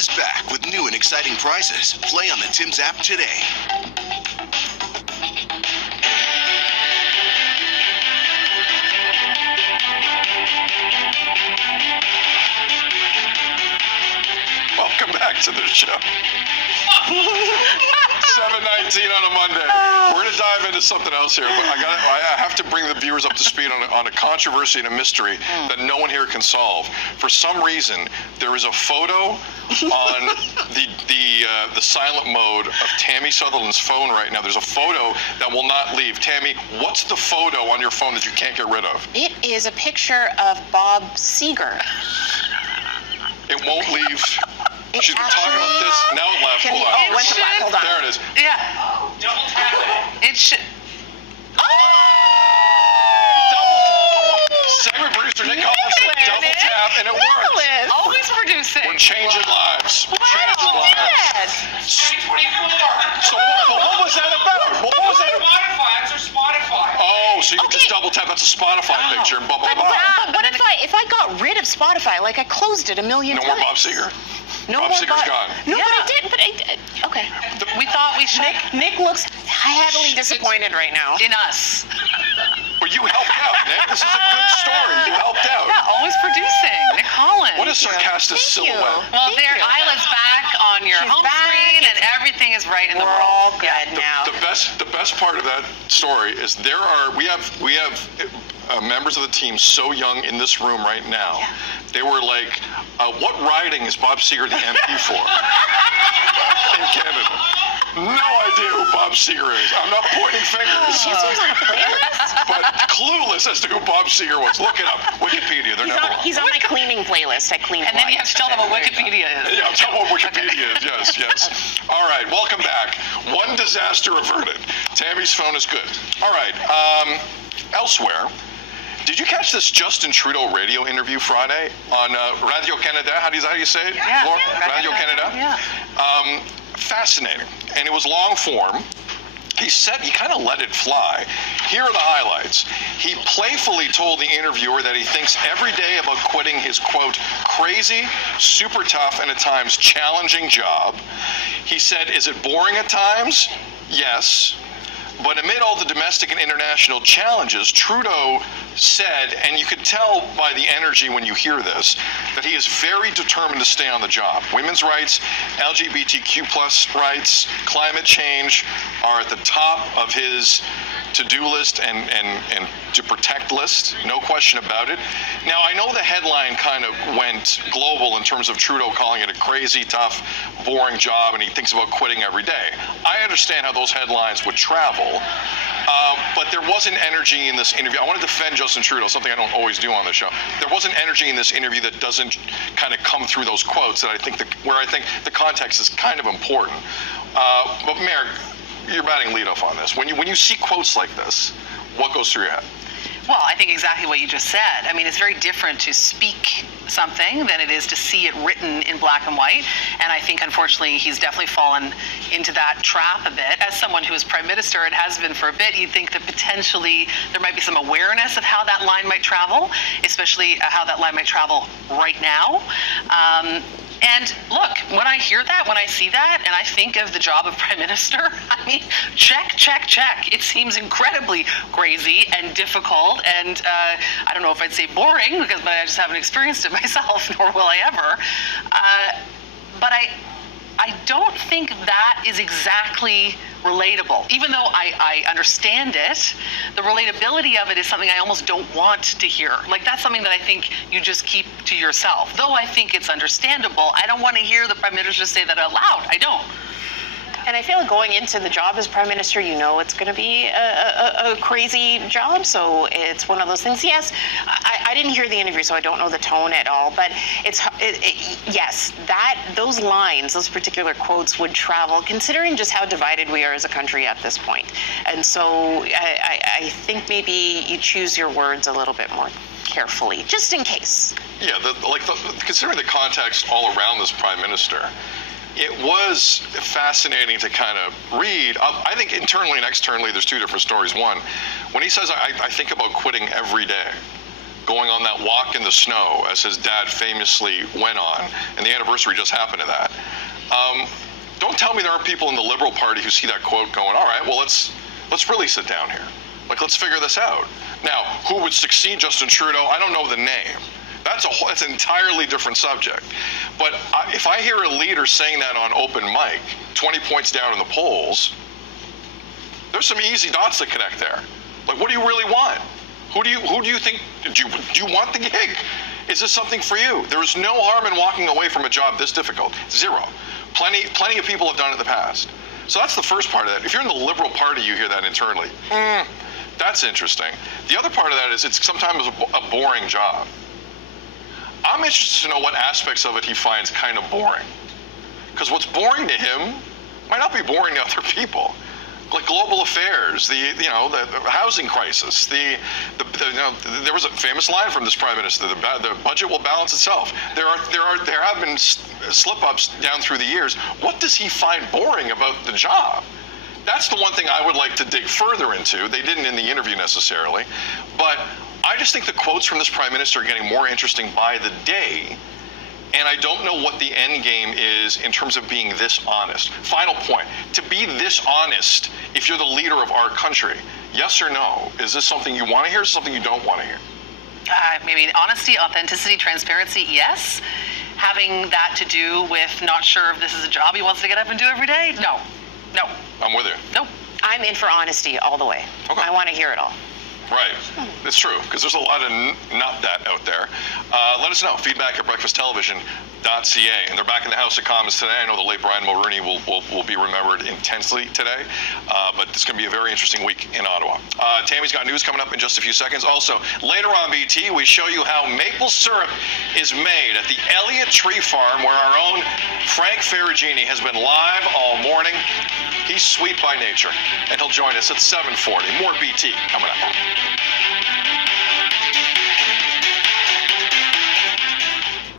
is back with new and exciting prizes. Play on the Tim's app today. Welcome back to the show. 7:19 on a Monday. We're going to dive into something else here, but I have to bring the viewers up to speed on a controversy and a mystery that no one here can solve. For some reason, there is a photo on the silent mode of Tammy Sutherland's phone right now. There's a photo that will not leave. Tammy, what's the photo on your phone that you can't get rid of? It is a picture of Bob Seger. It won't leave. She's been talking about this. Now it left. Hold on. Oh, went to black. Hold on. There it is. Yeah. Double tap it. It should. Segment producer Nick Collins said double tap, and it worked. Always producing. We're changing lives. We're changing lives. 2024. So what was that about? What was that? Spotify. It's our Spotify. Oh, so you can just double tap. That's a Spotify picture. Blah, blah, But blah. what if I got rid of Spotify? Like I closed it a million No times. more Bob Seger. No Bob more Seger's gone. No, Yeah. but I did. Okay. We thought we should. Nick looks heavily disappointed right now. In us. Well, you helped out, Nick. This is a good story. You helped out. Yeah, always producing. Nick Collins. What a sarcastic Thank you. silhouette. Well, Thank there, you. Isla's back on your She's home back. screen, and everything is right in the We're world. all good now. The best part of that story is we have members of the team so young in this room right now. Yeah. They were like, what riding is Bob Seger the MP for in Canada? No idea who Bob Seger is. I'm not pointing fingers. He's on a playlist. But clueless as to who Bob Seger was. Look it up. Wikipedia. They're number one. He's on my cleaning playlist. I clean. And then you have to tell them what Wikipedia is. Yeah, tell what Wikipedia is. Yes. All right, welcome back. One disaster averted. Tammy's phone is good. All right, elsewhere. Did you catch this Justin Trudeau radio interview Friday on Radio Canada? How do you say it? Yeah. Laura? Yeah. Radio Canada? Yeah. Fascinating. And it was long form. He kind of let it fly. Here are the highlights. He playfully told the interviewer that he thinks every day about quitting his, quote, crazy, super tough, and at times challenging job. He said, is it boring at times? Yes. But amid all the domestic and international challenges, Trudeau said, and you could tell by the energy when you hear this, that he is very determined to stay on the job. Women's rights, LGBTQ plus rights, climate change are at the top of his to-do list and to protect list, no question about it. Now, I know the headline kind of went global in terms of Trudeau calling it a crazy, tough, boring job, and he thinks about quitting every day. I understand how those headlines would travel, but there wasn't energy in this interview. I want to defend Justin Trudeau, something I don't always do on the show. There wasn't energy in this interview that doesn't kind of come through those quotes that I think the context is kind of important. But Mayor, you're batting leadoff on this. When you see quotes like this, what goes through your head? Well, I think exactly what you just said. I mean, it's very different to speak something than it is to see it written in black and white. And I think, unfortunately, he's definitely fallen into that trap a bit. As someone who is Prime Minister and has been for a bit, you'd think that potentially there might be some awareness of how that line might travel, especially how that line might travel right now. And look, when I hear that, when I see that, and I think of the job of Prime Minister, I mean, check. It seems incredibly crazy and difficult, and I don't know if I'd say boring, but I just haven't experienced it myself, nor will I ever. But I don't think that is exactly relatable. Even though I understand it, the relatability of it is something I almost don't want to hear. Like, that's something that I think you just keep to yourself. Though I think it's understandable, I don't want to hear the Prime Minister say that out loud. I don't. And I feel like going into the job as Prime Minister, you know it's going to be a crazy job. So it's one of those things. Yes, I didn't hear the interview, so I don't know the tone at all. But yes, those lines, those particular quotes would travel, considering just how divided we are as a country at this point. And so I think maybe you choose your words a little bit more carefully, just in case. Yeah, considering the context all around this Prime Minister, it was fascinating to kind of read. I think internally and externally, there's two different stories. One, when he says, I think about quitting every day, going on that walk in the snow, as his dad famously went on, and the anniversary just happened to that. Don't tell me there aren't people in the Liberal Party who see that quote going, all right, well, let's really sit down here. Like, let's figure this out. Now, who would succeed Justin Trudeau? I don't know the name. That's an entirely different subject. But if I hear a leader saying that on open mic, 20 points down in the polls, there's some easy dots to connect there. Like, what do you really want? Who do you think, do you want the gig? Is this something for you? There is no harm in walking away from a job this difficult. Zero. Plenty of people have done it in the past. So that's the first part of that. If you're in the Liberal Party, you hear that internally. That's interesting. The other part of that is it's sometimes a boring job. I'm interested to know what aspects of it he finds kind of boring. Because what's boring to him might not be boring to other people. Like global affairs, the housing crisis, there was a famous line from this prime minister: the budget will balance itself. There have been slip-ups down through the years. What does he find boring about the job? That's the one thing I would like to dig further into. They didn't in the interview necessarily, but I just think the quotes from this prime minister are getting more interesting by the day. And I don't know what the end game is in terms of being this honest. Final point, to be this honest, if you're the leader of our country, yes or no? Is this something you want to hear or something you don't want to hear? I mean, honesty, authenticity, transparency, yes. Having that to do with not sure if this is a job he wants to get up and do every day, no. I'm with you. No. I'm in for honesty all the way. Okay. I want to hear it all. Right. It's true, because there's a lot of not that out there. Let us know. Feedback at breakfasttelevision.ca. And they're back in the House of Commons today. I know the late Brian Mulroney will be remembered intensely today, but it's going to be a very interesting week in Ottawa. Tammy's got news coming up in just a few seconds. Also, later on BT, we show you how maple syrup is made at the Elliott Tree Farm, where our own Frank Ferragini has been live all morning. He's sweet by nature, and he'll join us at 7:40. More BT coming up.